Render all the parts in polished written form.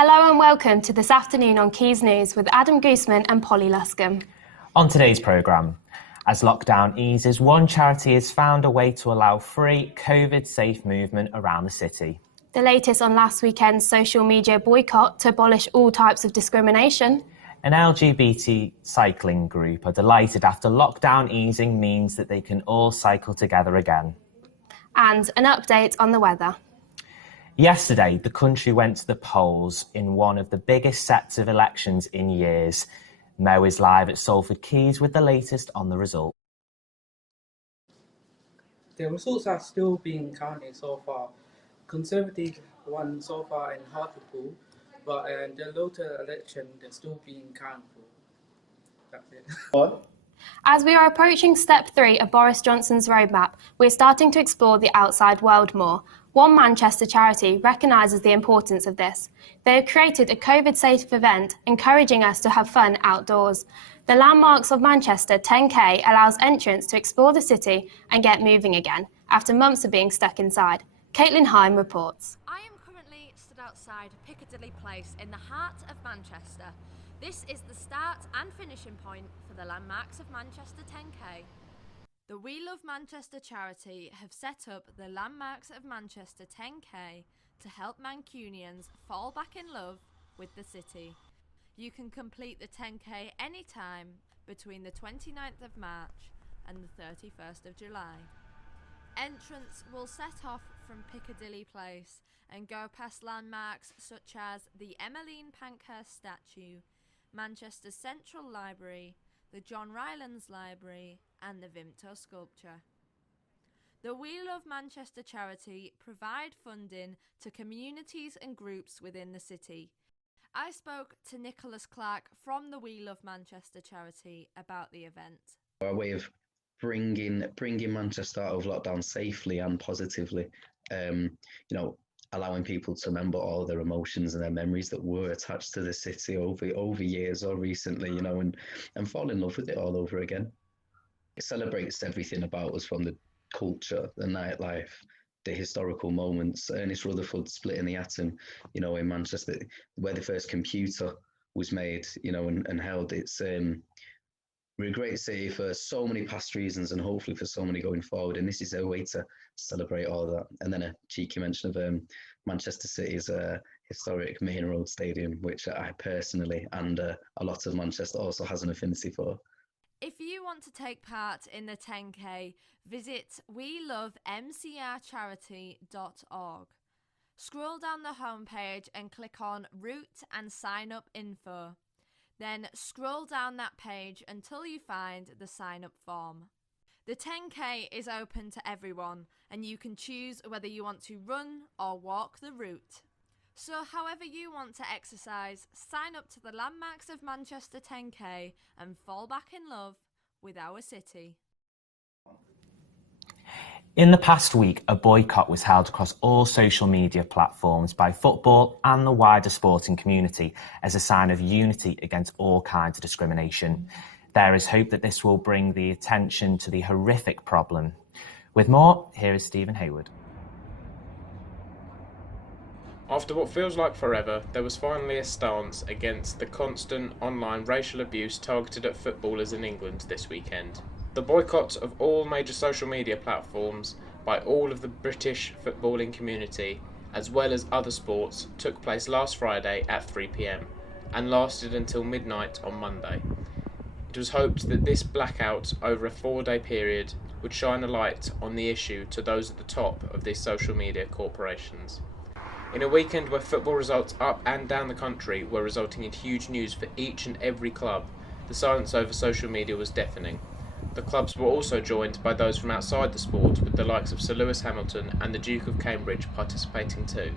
Hello and welcome to This Afternoon on Quays News with Adam Gooseman and Polly Luscombe. On today's programme, as lockdown eases, one charity has found a way to allow free, COVID-safe movement around the city. The latest on last weekend's social media boycott to abolish all types of discrimination. An LGBT cycling group are delighted after lockdown easing means that they can all cycle together again. And an update on the weather. Yesterday, the country went to the polls in one of the biggest sets of elections in years. Mo is live at Salford Quays with the latest on the result. The results are still being counted so far. Conservative won so far in Hartlepool, but the local election they're still being counted for. That's it. As we are approaching step 3 of Boris Johnson's roadmap, we're starting to explore the outside world more. One Manchester charity recognises the importance of this. They have created a COVID-safe event, encouraging us to have fun outdoors. The Landmarks of Manchester 10K allows entrants to explore the city and get moving again, after months of being stuck inside. Caitlin Heim reports. I am currently stood outside Piccadilly Place in the heart of Manchester. This is the start and finishing point for the Landmarks of Manchester 10K. The We Love Manchester charity have set up the Landmarks of Manchester 10K to help Mancunians fall back in love with the city. You can complete the 10K anytime between the 29th of March and the 31st of July. Entrants will set off from Piccadilly Place and go past landmarks such as the Emmeline Pankhurst statue, Manchester Central Library, the John Rylands Library and the Vimto sculpture. The We Love Manchester charity provide funding to communities and groups within the city. I spoke to Nicholas Clark from the We Love Manchester charity about the event. Our way of bringing Manchester out of lockdown safely and positively, allowing people to remember all their emotions and their memories that were attached to the city over years or recently, and fall in love with it all over again. It celebrates everything about us, from the culture, the nightlife, the historical moments. Ernest Rutherford splitting the atom, in Manchester, where the first computer was made, and held. We're a great city for so many past reasons and hopefully for so many going forward. And this is a way to celebrate all that. And then a cheeky mention of Manchester City's historic Main Road Stadium, which I personally and a lot of Manchester also has an affinity for. If you want to take part in the 10K, visit welovemcrcharity.org. Scroll down the homepage and click on Route and Sign Up Info. Then scroll down that page until you find the sign-up form. The 10K is open to everyone, and you can choose whether you want to run or walk the route. So however you want to exercise, sign up to the Landmarks of Manchester 10K and fall back in love with our city. In the past week, a boycott was held across all social media platforms by football and the wider sporting community as a sign of unity against all kinds of discrimination. There is hope that this will bring the attention to the horrific problem. With more, here is Stephen Hayward. After what feels like forever, there was finally a stance against the constant online racial abuse targeted at footballers in England this weekend. The boycott of all major social media platforms by all of the British footballing community, as well as other sports, took place last Friday at 3 p.m. and lasted until midnight on Monday. It was hoped that this blackout over a 4-day period would shine a light on the issue to those at the top of these social media corporations. In a weekend where football results up and down the country were resulting in huge news for each and every club, the silence over social media was deafening. The clubs were also joined by those from outside the sport, with the likes of Sir Lewis Hamilton and the Duke of Cambridge participating too.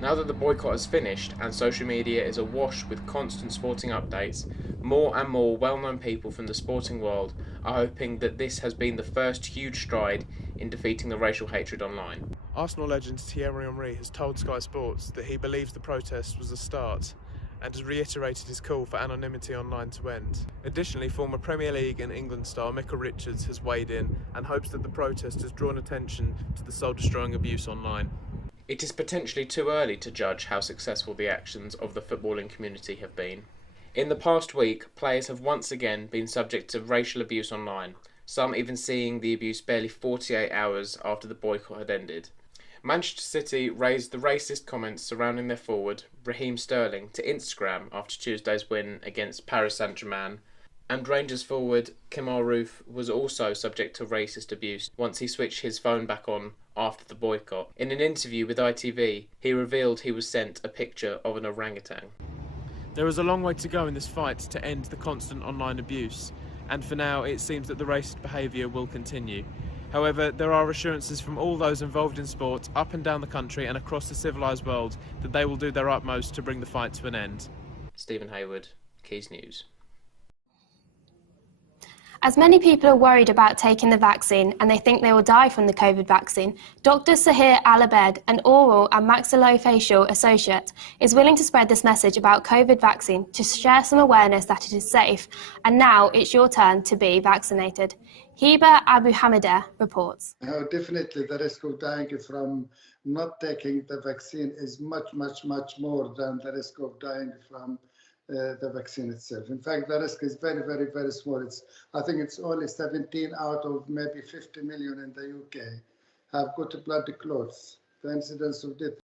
Now that the boycott is finished and social media is awash with constant sporting updates, more and more well-known people from the sporting world are hoping that this has been the first huge stride in defeating the racial hatred online. Arsenal legend Thierry Henry has told Sky Sports that he believes the protest was a start and has reiterated his call for anonymity online to end. Additionally, former Premier League and England star Micah Richards has weighed in and hopes that the protest has drawn attention to the soul-destroying abuse online. It is potentially too early to judge how successful the actions of the footballing community have been. In the past week, players have once again been subject to racial abuse online, some even seeing the abuse barely 48 hours after the boycott had ended. Manchester City raised the racist comments surrounding their forward, Raheem Sterling, to Instagram after Tuesday's win against Paris Saint-Germain, and Rangers forward Kemar Roofe was also subject to racist abuse once he switched his phone back on after the boycott. In an interview with ITV, he revealed he was sent a picture of an orangutan. There is a long way to go in this fight to end the constant online abuse, and for now it seems that the racist behaviour will continue. However, there are assurances from all those involved in sport up and down the country and across the civilised world that they will do their utmost to bring the fight to an end. Stephen Hayward, Quays News. As many people are worried about taking the vaccine and they think they will die from the COVID vaccine, Dr. Sahir Al-Abed, an oral and maxillofacial associate, is willing to spread this message about COVID vaccine to share some awareness that it is safe, and now it's your turn to be vaccinated. Hiba Abu Hamideh reports. Definitely the risk of dying from not taking the vaccine is much more than the risk of dying from the vaccine itself. In fact, the risk is very small. I think it's only 17 out of maybe 50 million in the UK have got blood clots. The incidence of death.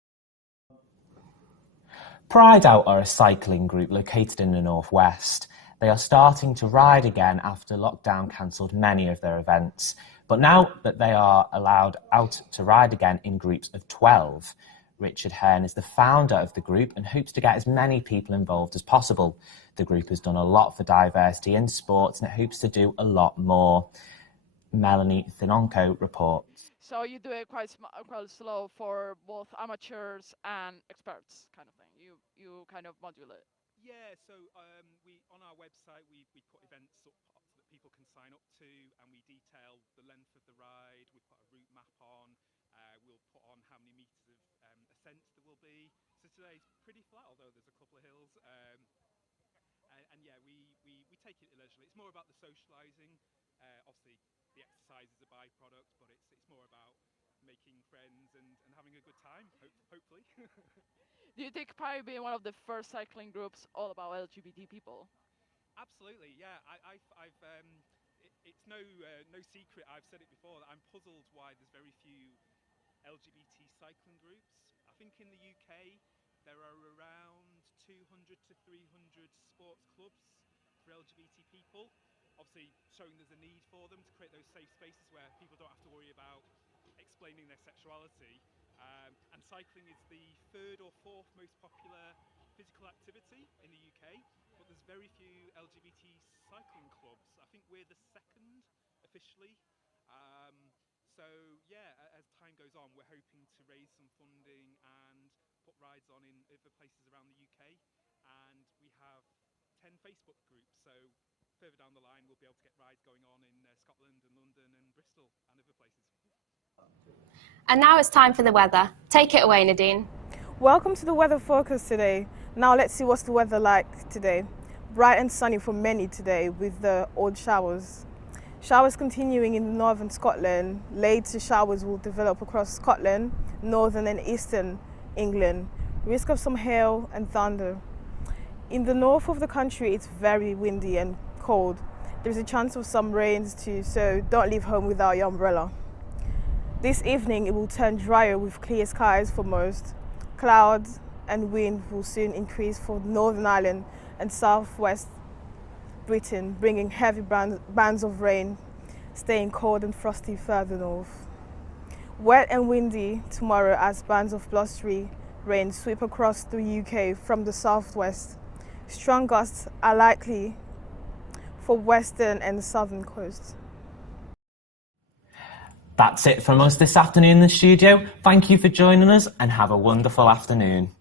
Pride Out are a cycling group located in the northwest. They are starting to ride again after lockdown cancelled many of their events. But now that they are allowed out to ride again in groups of 12, Richard Hearn is the founder of the group and hopes to get as many people involved as possible. The group has done a lot for diversity in sports and it hopes to do a lot more. Melanie Thinonko reports. So you do it quite slow for both amateurs and experts kind of thing. You kind of module it. Yeah, so we on our website we put events up that people can sign up to, and we detail the length of the ride. We put a route map on. We'll put on how many meters of ascent there will be. So today's pretty flat, although there's a couple of hills. And yeah, we take it leisurely. It's more about the socialising. Obviously, the exercise is a byproduct, but it's more about making friends and having a good time. Hopefully. Do you take pride being one of the first cycling groups all about LGBT people? Absolutely, yeah. It's no secret. I've said it before that I'm puzzled why there's very few LGBT cycling groups. I think in the UK there are around 200 to 300 sports clubs for LGBT people. Obviously, showing there's a need for them to create those safe spaces where people don't have to worry about explaining their sexuality. And cycling is the third or fourth most popular physical activity in the UK, but there's very few LGBT cycling clubs. I think we're the second officially. So yeah, as time goes on, we're hoping to raise some funding and put rides on in other places around the UK. And we have 10 Facebook groups, so further down the line we'll be able to get rides going on in Scotland and London and Bristol and other places. And now it's time for the weather. Take it away, Nadine. Welcome to the weather focus today. Now let's see what's the weather like today. Bright and sunny for many today with the odd showers. Showers continuing in northern Scotland. Later showers will develop across Scotland, northern and eastern England. Risk of some hail and thunder. In the north of the country it's very windy and cold. There's a chance of some rains too, so don't leave home without your umbrella. This evening it will turn drier with clear skies for most. Clouds and wind will soon increase for Northern Ireland and southwest Britain, bringing heavy bands of rain, staying cold and frosty further north. Wet and windy tomorrow as bands of blustery rain sweep across the UK from the southwest. Strong gusts are likely for western and southern coasts. That's it from us this afternoon in the studio. Thank you for joining us and have a wonderful afternoon.